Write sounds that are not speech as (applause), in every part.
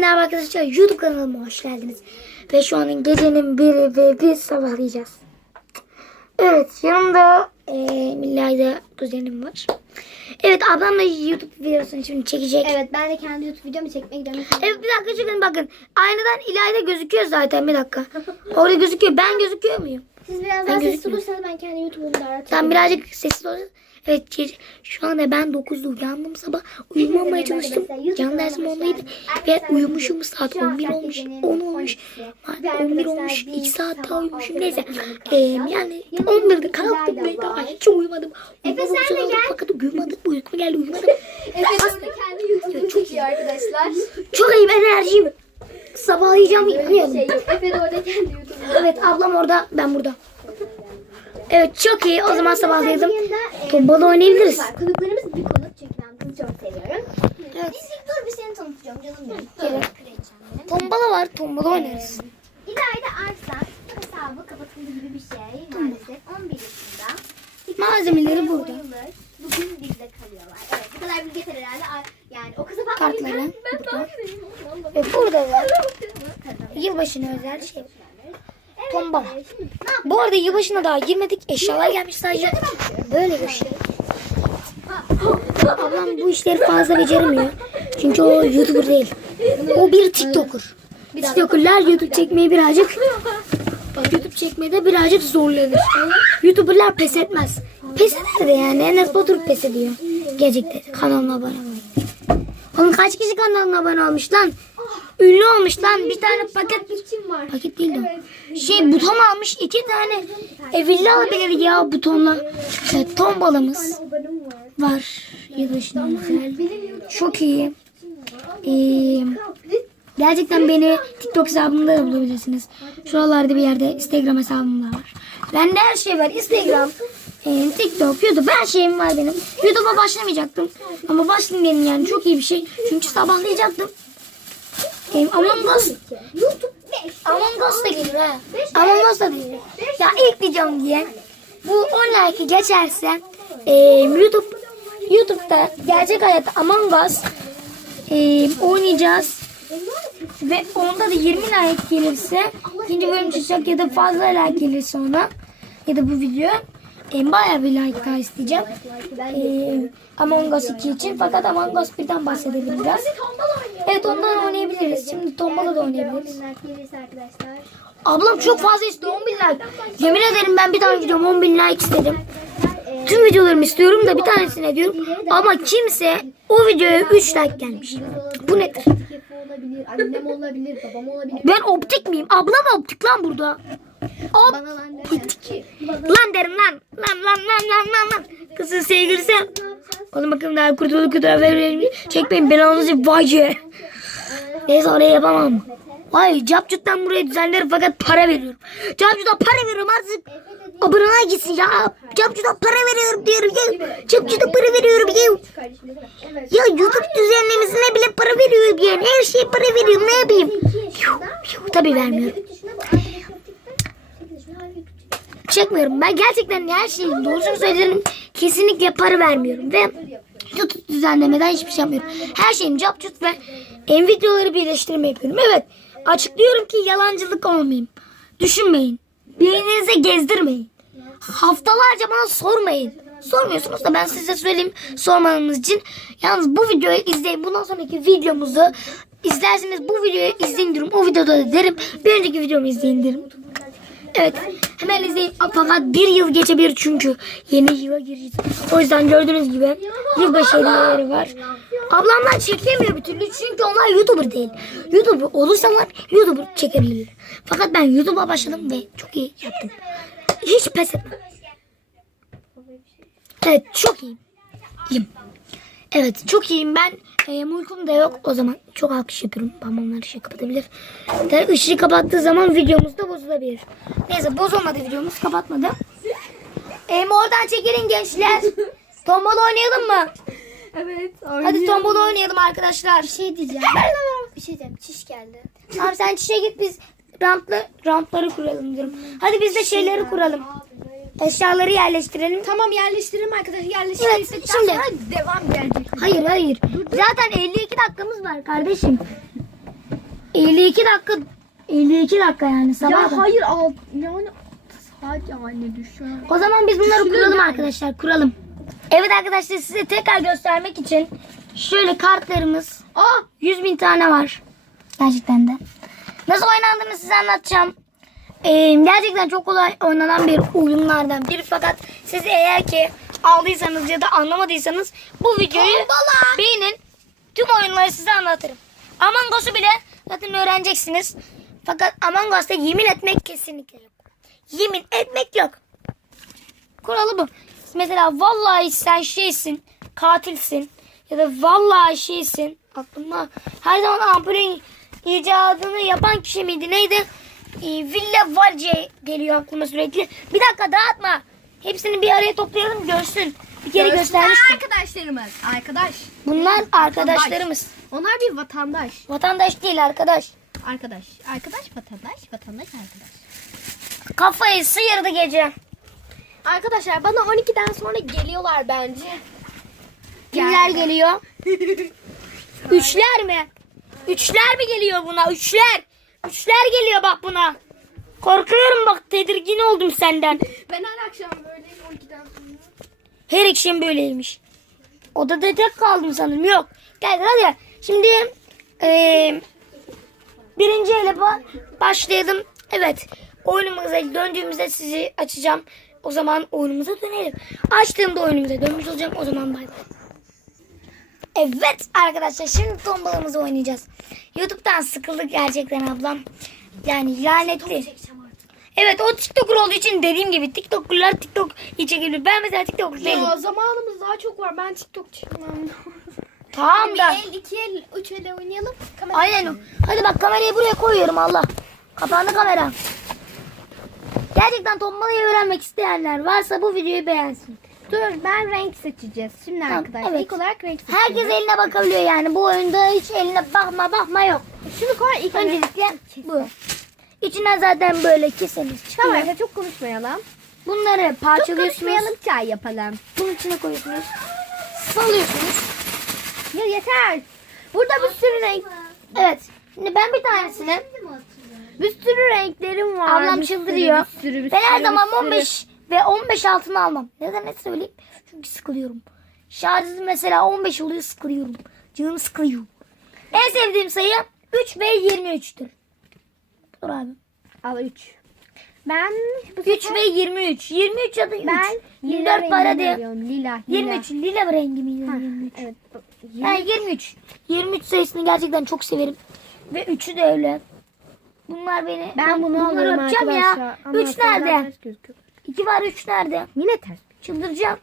Merhaba arkadaşlar. YouTube kanalıma hoş geldiniz. Ve şu an gecenin biri ve biz sabahlayacağız. Evet yanımda e, Millay'da kuzenim var. Evet ablam da YouTube videosunu şimdi çekecek. Evet. Evet ben de kendi YouTube videomu çekmeye gidiyorum. bir dakika çıkın bakın. Aynadan İlayda gözüküyor zaten bir dakika. Orada gözüküyor. Ben gözüküyor muyum? Siz biraz Ben daha sessiz olursanız ben kendi YouTube'umu da aratırım. Tam birazcık sessiz olacağız. Evet şu anda ben 9'da uyandım sabah. Uyumamaya çalıştım. Can dersim ondaydı. Ve uyumuşum saat 11 olmuş. 10 olmuş. Saat 11 olmuş. 2 saat daha uyumuşum. Neyse. Ee, yani 11'de kalktım ve daha hiç uyumadım. Uyumadım, gel. Fakat uyumadım. Uykum geldi uyumadım. (laughs) Efe de kendi YouTube'unu çekiyor arkadaşlar. Çok iyi enerjim. Sabahlayacağım. Şey. Efe de orada kendi YouTube'unu. Evet ablam orada ben burada. Evet çok iyi. O zaman sabahlayalım. e, Tombala oynayabiliriz. Konuklarımız bir konuk çünkü ben bunu çok seviyorum. Evet. Dur bir seni tanıtacağım canım benim. Evet. Tombala var. Tombala oynarız. İlayda Arslan hesabı kapatıldı gibi bir şey maalesef 11 yaşında. Malzemeleri burada. Bugün bizde kalıyorlar. Evet bu kadar bilgi yeter herhalde. Yani o kıza bak. Kartları Ben, ben burada. Ve burada var. Yılbaşına özel şey. Evet, Tombala. e, şimdi ne yapacağız? Bu arada yılbaşına daha girmedik. Eşyalar gelmiş sadece. Böyle bir şey. Ablam bu işleri fazla beceremiyor. Çünkü o YouTuber değil. O bir TikToker. TikToker'lar YouTube çekmeyi birazcık YouTube çekmede birazcık zorlanır. YouTuber'lar pes etmez. Pes eder de yani. Enes Batur pes ediyor. Gelecekte kanalına abone olmayı. Oğlum kaç kişi kanalına abone olmuş lan? Ünlü olmuş lan. Bir tane paket var. Paket değil de. Şey buton almış iki tane. E villa alabilir ya butonla. Evet, ton balımız Abanım var. YouTube Çok iyi. Ee, gerçekten beni TikTok hesabımda da bulabilirsiniz. Şuralarda bir yerde Instagram hesabım da var. Bende her şey var. Instagram, e, TikTok, YouTube her şeyim var benim. YouTube'a başlamayacaktım. Ama başlayayım dedim yani çok iyi bir şey. Çünkü sabahlayacaktım. E, Among Us YouTube 5. Among Us da gelir ha. Among Us da gelir. Ya ilk videom diye bu 10 like'ı geçerse e, YouTube YouTube'da gerçek hayatta Among Us e, oynayacağız. Ve onda da 20 like gelirse ikinci bölüm çıkacak ya da fazla like gelirse ona ya da bu video e, bayağı bir like daha isteyeceğim. E, Among Us 2 için fakat Among Us 1'den bahsedelim biraz. Evet ondan oynayabiliriz. Şimdi tombala da oynayabiliriz. Ablam çok fazla istiyor 10 bin like. Yemin ederim ben bir tane videom 10 bin like istedim. Tüm videolarımı istiyorum da bir tanesini diyorum. Ama kimse o videoya 3 like gelmiş. Bu nedir? Kefu olabilir, annem olabilir, babam olabilir. Ben optik miyim? Ablam optik lan burada. Op Bana lan derim lan. Lan lan lan lan lan lan. Kızın sevgilisi. Oğlum bakın daha kurtulduk kurtulduk. Çekmeyin belanızı vay Neyse orayı yapamam. Vay capcuttan buraya düzenlerim fakat para veriyorum. Capcuttan para veriyorum artık. Aboneler gitsin ya. Capcuttan para veriyorum diyorum ya. Capcuttan para veriyorum ya. Ya YouTube düzenlemesine bile para veriyorum yani. Her şeye para veriyorum ne yapayım. Yuh, yuh, Tabii vermiyorum. 3 yaşında bu anne YouTube'da 8 yaşında hala YouTube çekiyor. Çekmiyorum. Ben gerçekten her şeyin doğrusunu söylerim. Kesinlikle para vermiyorum ve YouTube düzenlemeden hiçbir şey yapmıyorum. Her şeyim capcut ve en videoları birleştirme yapıyorum. Evet. Açıklıyorum ki yalancılık olmayayım. Düşünmeyin. Beyninize gezdirmeyin. Haftalarca bana sormayın. Sormuyorsunuz da ben size söyleyeyim sormanız için. Yalnız bu videoyu izleyin. Bundan sonraki videomuzu izlerseniz bu videoyu izleyin diyorum. O videoda da derim. Bir önceki videomu izleyin derim. Evet. Hemen izleyin. Fakat bir yıl geçebilir çünkü yeni yıla gireceğiz. O yüzden gördüğünüz gibi yılbaşı hediyeleri var. Ablamlar çekemiyor bir türlü çünkü onlar YouTuber değil. YouTuber olursalar YouTuber çekebilirler. Fakat ben YouTube'a başladım ve çok iyi yaptım. Hiç pes etmem. Evet çok iyiyim. Evet çok iyiyim ben. E, uykum da yok. O zaman çok alkış yapıyorum. Babamlar ışığı kapatabilir. De, ışığı kapattığı zaman videomuz da bozulabilir. Neyse bozulmadı videomuz kapatmadı. E, oradan çekilin gençler. Tombala oynayalım mı? Evet. Hadi tombala oynayalım arkadaşlar. Bir şey diyeceğim. (laughs) bir şey diyeceğim. Çiş geldi. Tamam sen çişe git biz ramplı, rampları kuralım diyorum. Hadi biz de şeyleri kuralım. Eşyaları yerleştirelim. Tamam yerleştirelim arkadaşlar. Evet, Yerleştirelim. şimdi. devam gelecek. Hayır hayır. Zaten 52 dakikamız var kardeşim. 52 dakika 52 dakika yani sabah. Ya da. hayır al yani saat yani düşün. O zaman biz bunları Düşünün kuralım yani. arkadaşlar kuralım. Evet arkadaşlar size tekrar göstermek için şöyle kartlarımız Aa 100 bin tane var. Gerçekten de. Nasıl oynandığını size anlatacağım. Ee, gerçekten çok kolay oynanan bir oyunlardan biri fakat siz eğer ki aldıysanız ya da anlamadıysanız bu videoyu beğenin. Tüm oyunları size anlatırım. Among Us'u bile zaten öğreneceksiniz. Fakat Among Us'ta yemin etmek kesinlikle yok. Yemin etmek yok. Kuralı bu. Mesela vallahi sen şeysin, katilsin ya da vallahi şeysin. Aklıma her zaman ampulün icadını yapan kişi miydi? Neydi? Ee, Villa Valce geliyor aklıma sürekli. Bir dakika dağıtma. Hepsini bir araya toplayalım görsün. Bir kere göstermiştim. arkadaşlarımız. Arkadaş. Bunlar arkadaşlarımız. Onlar bir vatandaş. Vatandaş değil arkadaş. Arkadaş. Arkadaş vatandaş. Vatandaş arkadaş. Kafayı sıyırdı gece. Arkadaşlar bana 12'den sonra geliyorlar bence. Kimler geliyor? (laughs) Üçler mi? Üçler mi geliyor buna? Üçler. Üçler geliyor bak buna. Korkuyorum bak tedirgin oldum senden. Ben her akşam böyleyim 12'den sonra. Her akşam böyleymiş. Odada tek kaldım sanırım. Yok. Gel hadi. Şimdi eee birinci ele ba- başlayalım. Evet. Oyunumuza döndüğümüzde sizi açacağım. O zaman oyunumuza dönelim. Açtığımda oyunumuza dönmüş olacağım. O zaman bay bay. Evet arkadaşlar şimdi tombalamızı oynayacağız. YouTube'dan sıkıldık gerçekten ablam. Yani lanetli. Evet o TikToker olduğu için dediğim gibi TikToker'lar TikTok hiç çekebilir. Ben mesela TikToker değilim. Ya zamanımız daha çok var. Ben TikTok çekmem. (laughs) Tamam da. el, iki el, üç elle oynayalım. Kamera. Aynen. Hadi bak kamerayı buraya koyuyorum Allah. Kapandı kamera. Gerçekten tombalayı öğrenmek isteyenler varsa bu videoyu beğensin. Dur ben renk seçeceğiz. Şimdi Tamam, arkadaşlar evet. ilk olarak renk seçiyoruz. Herkes eline bakabiliyor yani. Bu oyunda hiç eline bakma bakma yok. Şunu koy ilk önce. Öncelikle bu. İçinden zaten böyle keseniz çıkıyor. Tamam arkadaşlar çok konuşmayalım. Bunları Çok parçalıyorsunuz. konuşmayalım çay yapalım. Bunun içine koyuyorsunuz. Salıyorsunuz. Ya yeter. Burada bir sürü renk. Evet. Şimdi ben bir tanesini Bir sürü renklerim var. ablam Bir sürü, çıldırıyor. bir sürü, bir ben her sürü, zaman bir sürü. 15 ve 15 altına almam. Neden ne söyleyeyim? Çünkü sıkılıyorum. Şarjım mesela 15 oluyor sıkılıyorum. Canım sıkılıyor. En sevdiğim sayı 3 ve 23'tür. Dur abi. Al 3. Ben bu 3 sefer- ve 23. 23 ya da 3. ben 24 para diye. Lila. lila. 23 lila rengi mi? 23. Evet. bu- Ben 23. 23 sayısını gerçekten çok severim. Ve 3'ü de öyle. Bunlar beni... Ben bunu bunları alıyorum öpeceğim arkadaşlar. ya. Ama 3 aslında nerede? Ters gözüküyor. 2 var 3 nerede? Yine ters. Çıldıracağım.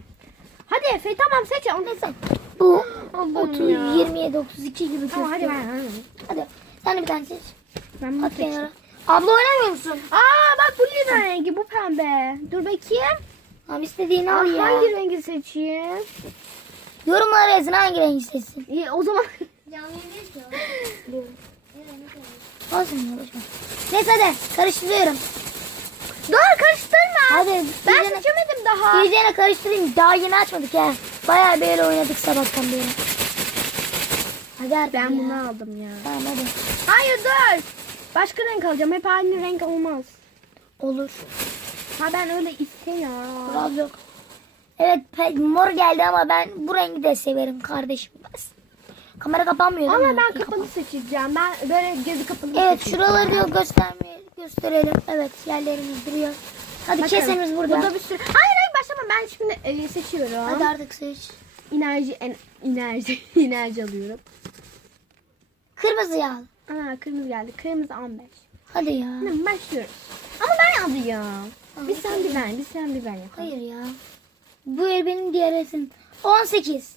Hadi Efe tamam seç onu. Neyse. Bu Allah'ım 30, ya. 27, 32 gibi Tamam hadi ben. Hadi. Sen de bir tane seç. Ben bunu At seçtim. kenara. Abla oynamıyor musun? Aa bak bu lila rengi bu pembe. Dur bakayım. Tamam istediğini al ya. hangi rengi seçeyim? Yorumlara yazın hangi rengi seçsin. İyi o zaman. Olsun ya boşver. Neyse hadi karıştırıyorum. Dur karıştırma. Hadi. Ben iyicene- seçemedim daha. İyicene karıştırayım. Daha yeni açmadık ya. Bayağı böyle oynadık sabahtan beri. Hadi artık Ben ya. bunu aldım ya. Tamam hadi. Hayır dur. Başka renk alacağım. Hep aynı renk olmaz. Olur. Ha ben öyle istemiyorum. Kural yok. Evet pe- mor geldi ama ben bu rengi de severim kardeşim. Bas. Kamera kapanmıyor Ama ben kapalı seçeceğim. Ben böyle gözü kapalı Evet seçeceğim. şuraları göstermeye gösterelim. Evet yerlerimiz duruyor. Hadi Bakın, kesemiz burada. Burada bir sürü. Hayır hayır başlama. Ben şimdi e, seçiyorum. Hadi artık seç. Enerji en, enerji (laughs) enerji alıyorum. Kırmızı yağ. Aa kırmızı geldi. Kırmızı 15. Hadi ya. Tamam başlıyoruz. Ama ben alıyorum. Bir sen bir ben. Bir sen bir ben yapalım. Hayır ya. Bu el benim diğer resim. 18.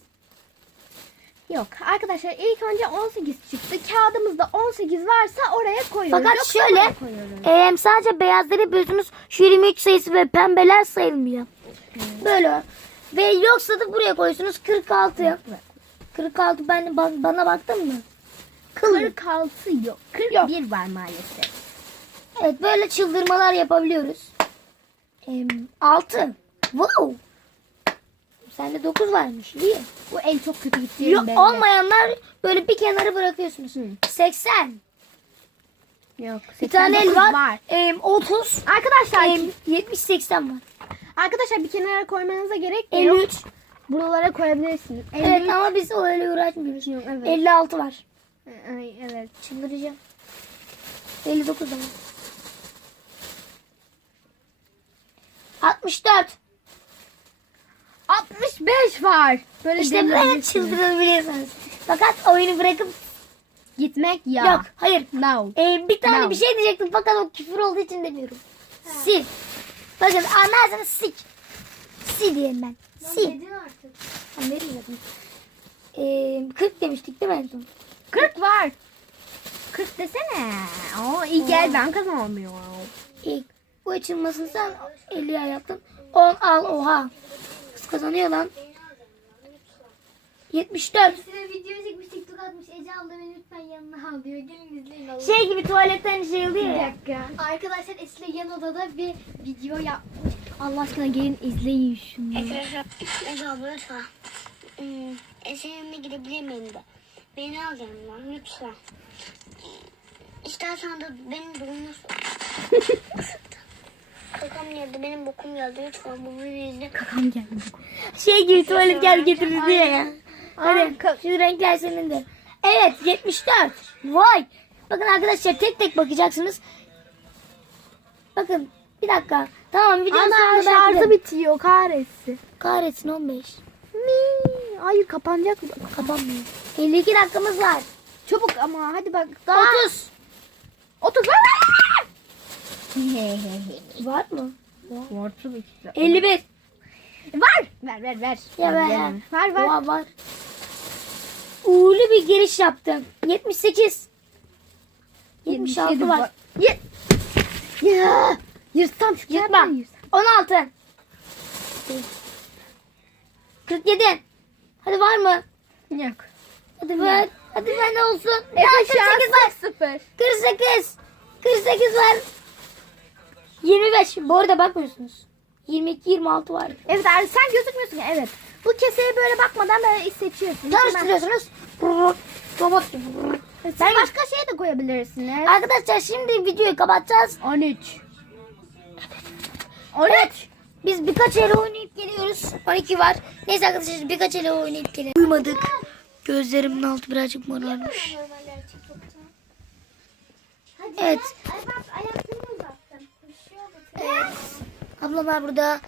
Yok arkadaşlar ilk önce 18 çıktı. Kağıdımızda 18 varsa oraya koyuyoruz. Fakat Yoksa şöyle eee, sadece beyazları yapıyorsunuz. Şu 23 sayısı ve pembeler sayılmıyor. Böyle. Ve yoksa da buraya koyuyorsunuz 46. 46 ben bana baktın mı? Kıl. 46 yok. 41 var maalesef. Evet böyle çıldırmalar yapabiliyoruz. 6. Wow. Sende 9 varmış. İyi. Bu el çok kötü gitti. Yok, belli. olmayanlar böyle bir kenara bırakıyorsunuz. Hı. 80. Yok. Bir tane el 89 var. var. Em, 30. Arkadaşlar Em, 70-80 var. arkadaşlar bir kenara koymanıza gerek de yok. 53. Buralara koyabilirsiniz. Evet 53. ama biz öyle uğraşmıyoruz. Yok, evet. 56 var. Ay, evet. Çıldıracağım. 59 ama. 64. 65 var. Böyle İşte böyle çıldırabiliyorsunuz. Fakat oyunu bırakıp Gitmek ya. yok hayır. No. Ee, bir tane No. bir şey diyecektim fakat o küfür olduğu için demiyorum. Sil. Bakın anlarsanız sik. Sil diyeyim ben. Sil. Dedin artık. Ben vereyim zaten. Ee, 40 demiştik değil mi en son? 40 var. 40 desene. Oo iyi gel ben kazanmıyorum. İlk bu açılmasını sen 50 ay yaptın. 10 al oha. Kazanıyor lan. 74. Size video çekmiş TikTok atmış. Ece abla beni lütfen yanına al diyor. Gelin izleyin Allah. Şey gibi tuvaletten şey oluyor ya. dakika. Arkadaşlar Esile yan odada bir video yapmış. Allah aşkına gelin izleyin şunu. Ece abla lütfen. Hmm, Ece yanına gidebilir miyim de? Beni al yanına lütfen. İstersen de benim durumu sor. (laughs) Kakam geldi, benim bokum geldi. Lütfen bu videoyu izle. Şey gibi tuvalet gel getirir diye ya. Hadi şu renkler senin de. Evet 74. Vay. Bakın arkadaşlar tek tek bakacaksınız. Bakın bir dakika. Tamam videonun Ana sonunda şarjı belki de- bitiyor kahretsin. Kahretsin 15. Mi? Hayır kapanacak. Kapanmıyor. 52 dakikamız var. Çabuk ama hadi bak. Daha 30. 30 var. Var mı? Var tabii ki. 51. Var. Ver ver ver. Ya Ver, ver. Var var. Var var. Uğurlu bir giriş yaptım. 78. 76 77 var. Ye. Ya. Yırtsam şu Yırtma. kağıtları yırtsam. 16. 47. Hadi var mı? Yok. Hadi ver. Hadi ver ne olsun. Ya, Efe 48 var. şans 0. 48. 48 var. 25. Bu arada bakmıyorsunuz. 22 26 var. Evet abi sen gözükmüyorsun. ya, Evet. Bu keseye böyle bakmadan böyle seçiyorsun. Karıştırıyorsunuz. Robot gibi. Sen başka şey de koyabilirsiniz. Arkadaşlar şimdi videoyu kapatacağız. 13. 13. Biz birkaç ele oynayıp geliyoruz. 12 var. Neyse arkadaşlar birkaç ele oynayıp geliyoruz. Uyumadık. Gözlerimin altı birazcık morarmış. Evet. gel. Ay bak ayaklarını uzattım. Koşuyor bu. Evet. Ablamlar burada.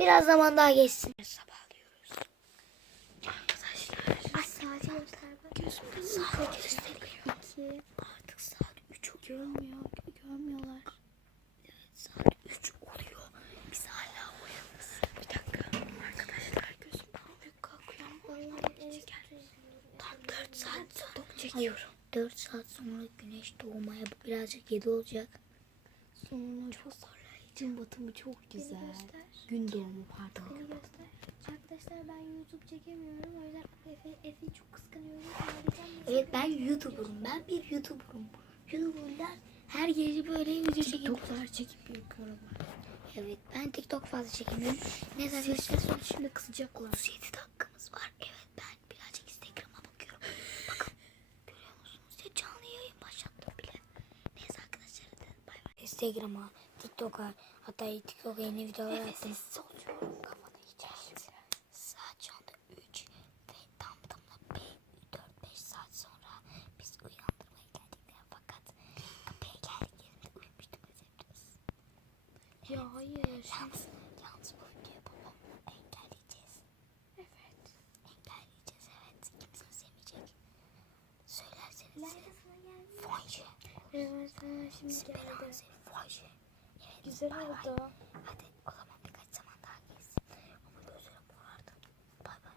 Biraz zaman daha geçsin. Sabahlıyoruz. Arkadaşlar. Ay saati göster bak. Gözümde saat gösteriyor. Artık saat 3 oluyor. Görmüyor. Görmüyorlar. Evet saat 3 oluyor. Biz hala uyanız. Bir dakika. Arkadaşlar gözüm büyük kalkıyor. Vallahi Tam 4 saat sonra çekiyorum. 4 saat sonra güneş doğmaya birazcık 7 olacak. Sonra çok Gün batımı çok güzel. Gün doğumu pardon. Beni göster. Arkadaşlar ben YouTube çekemiyorum. O yüzden Efe, Efe'yi çok kıskanıyorum. Evet ben YouTuber'ım. Ben bir YouTuber'ım. YouTuber'lar her gece böyle video çekiyor. TikTok'lar çekip yapıyorum. Evet ben TikTok fazla çekemiyorum. Neyse arkadaşlar sonra şimdi kızacaklar. 37 dakikamız var. Evet ben birazcık Instagram'a bakıyorum. Bakın görüyor musunuz ya canlı yayın başlattım bile. Neyse arkadaşlar hadi bay bay. Instagram'a, TikTok'a hatta TikTok'a yeni videolar evet, Sessiz oluyorum kafanı yiyeceğiz. Saat şu anda 3 ve tam tamına 4-5 saat sonra biz uyandırmaya geldik fakat kapıya geldik yerimde uyumuştum biz. Ya hayır. Yalnız, yalnız bu videoyu babam engelleyeceğiz. Evet. Engelleyeceğiz evet. Kimse sevmeyecek. Söylerseniz Fahişe. Evet, şimdi belanızı fahişe. Güzel bay bay. oldu. Hadi o zaman birkaç zaman daha geçsin. Ama gözlerim morardı. Bay bay.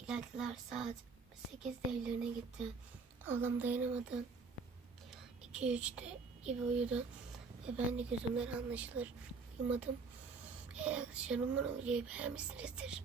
İlaçlar saat 8'de evlerine gitti. Ablam dayanamadı. 2-3'te gibi uyudu. Ve ben de gözümden anlaşılır uyumadım. Eğer arkadaşlar umarım videoyu beğenmişsinizdir.